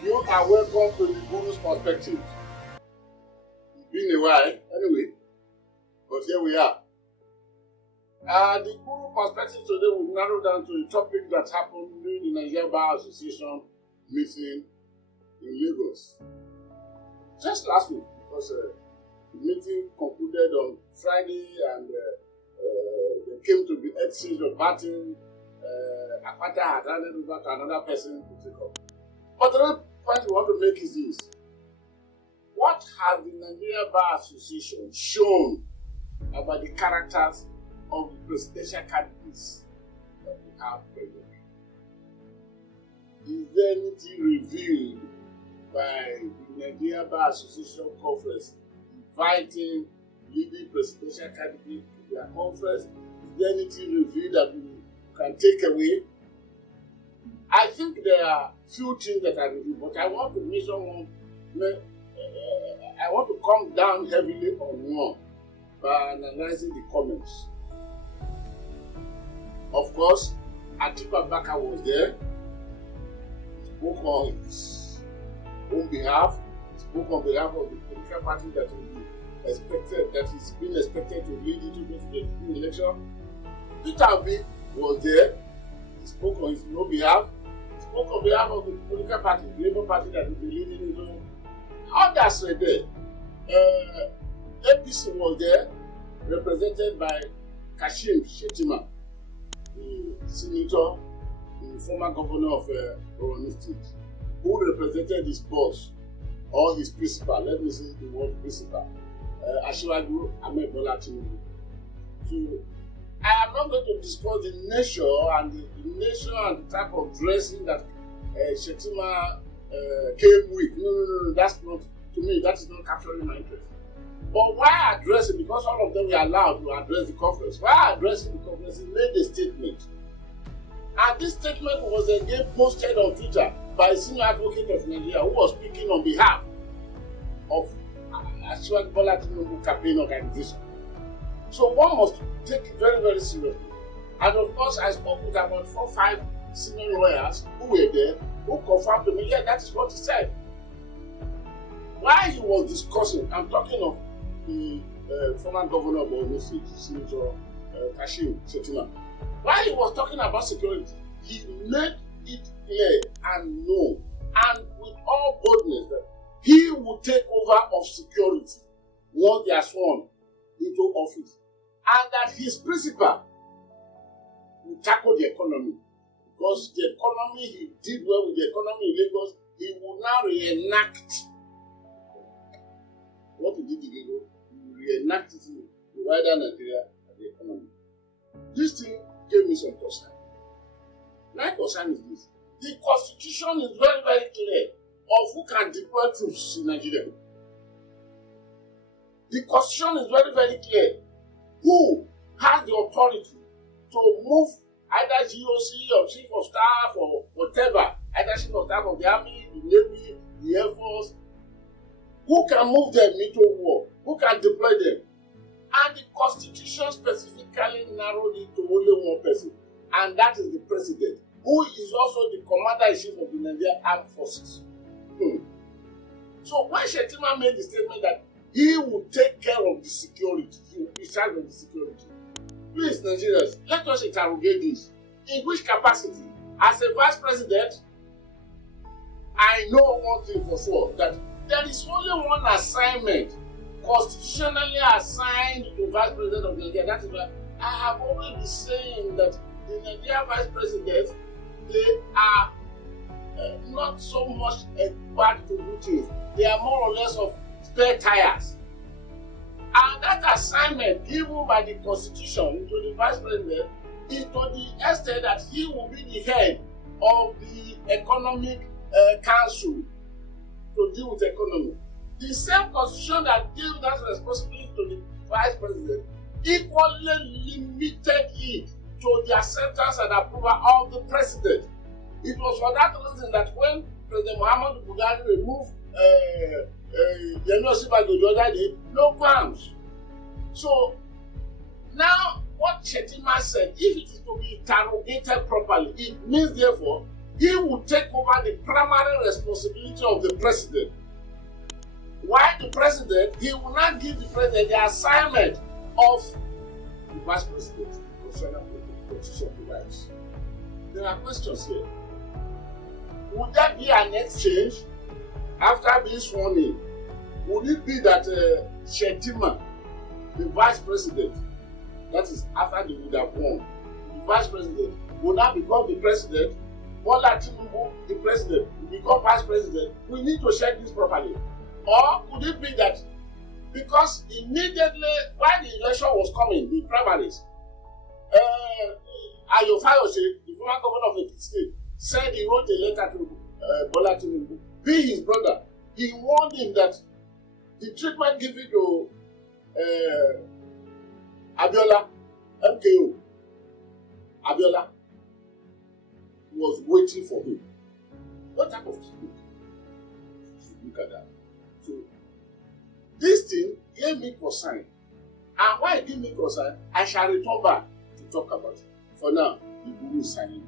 You are welcome to the Guru's Perspective. It's been a while, anyway, but here we are. The Guru Perspective today will narrow down to a topic that happened during the Nigerian Bar Association meeting in Lagos. Just last week, because the meeting concluded on Friday and they came to the exchange of baton. Akpata had handed over to another person to take up. But the real point we want to make is this. What has the Nigerian Bar Association shown about the characters of the presidential candidates that we have presently? Is there anything revealed by the Nigerian Bar Association conference inviting leading presidential candidates to their conference? Is there anything revealed that we can take away? I think there are few things that are revealed, but I want to mention one. I want to come down heavily on one by analyzing the comments. Of course, Atiku Abubakar was there. He spoke on his own behalf. He spoke on behalf of the political party that will be expected, that is being expected to lead into the 2023 election. Peter Obi was there. He spoke on his own behalf. He spoke on behalf of the political party, the Labour Party that will be leading into. Others were there. APC was there, represented by Kashim, Shetima, the senator, the former governor of Borno State, who represented his boss or his principal. Let me say the word principal, Asiwaju Ahmed Bola Tinubu. So I am not going to discuss the nature and the type of dressing that Shetima came with. No, that's not, to me, that is not capturing my interest. But why address it? Because all of them were allowed to address the conference. Why addressing the conference? He made a statement. And this statement was again posted on Twitter by a senior advocate of Nigeria who was speaking on behalf of Asiwaju Bola Tinubu campaign organization. So one must take it very, very seriously. And of course, I spoke with about 4 or 5 senior lawyers who were there, who confirmed to me, yeah, that is what he said. While he was discussing, I'm talking of the former governor of Borno State, Senator Kashim, Shetima. While he was talking about security, he made it clear and known, and with all boldness, that he would take over of security once they are sworn into office, and that his principal will tackle the economy. Because the economy, he did well with the economy in Lagos, he will now reenact what he did in Lagos, he will reenact it in the wider Nigeria and the economy. This thing gave me some concern. My concern is this. The constitution is very, very clear of who can deploy troops in Nigeria. The constitution is very, very clear who has the authority to move either GOC or chief of staff or whatever, either chief of staff of the army, the navy, the air force, who can move them into war, who can deploy them. And the constitution specifically narrowed it to only one person, and that is the president, who is also the commander-in-chief of the Nigerian Armed Forces. So when Shetima made the statement that he will take care of the security, he will be in charge of the security, please, Nigerians, let us interrogate this. In which capacity? As a vice president, I know one thing for sure, that there is only one assignment constitutionally assigned to vice president of Nigeria. That is why I have always been saying that the Nigerian vice presidents, they are not so much equipped to do things. They are more or less of spare tires. And that assignment given by the constitution to the vice president is to the extent that he will be the head of the economic council to deal with economy. The same constitution that gives that responsibility to the vice president equally limited it to the acceptance and approval of the president. It was for that reason that when President Muhammadu Buhari removed the other day, no qualms. So now what Shetima said, if it is to be interrogated properly, it means therefore he would take over the primary responsibility of the president. While the president, he will not give the president the assignment of the vice president concerning the protection of the rights. There are questions here. Would there be an exchange after being sworn in? Would it be that Shetima, the vice president, that is after they would have won, the vice president will now become the president, Bola Tinubu, the president, will become vice president? We need to check this properly. Or could it be that because immediately while the election was coming, the primaries, Ayo Fayose, the former governor of the state, said he wrote a letter to Bola Tinubu, being his brother. He warned him that the treatment given to Abiola, MKO, Abiola, was waiting for him. What type of treatment? Look at that. So, this thing gave me concern. And why it gave me concern, I shall return back to talk about it. For now, the guru is signing.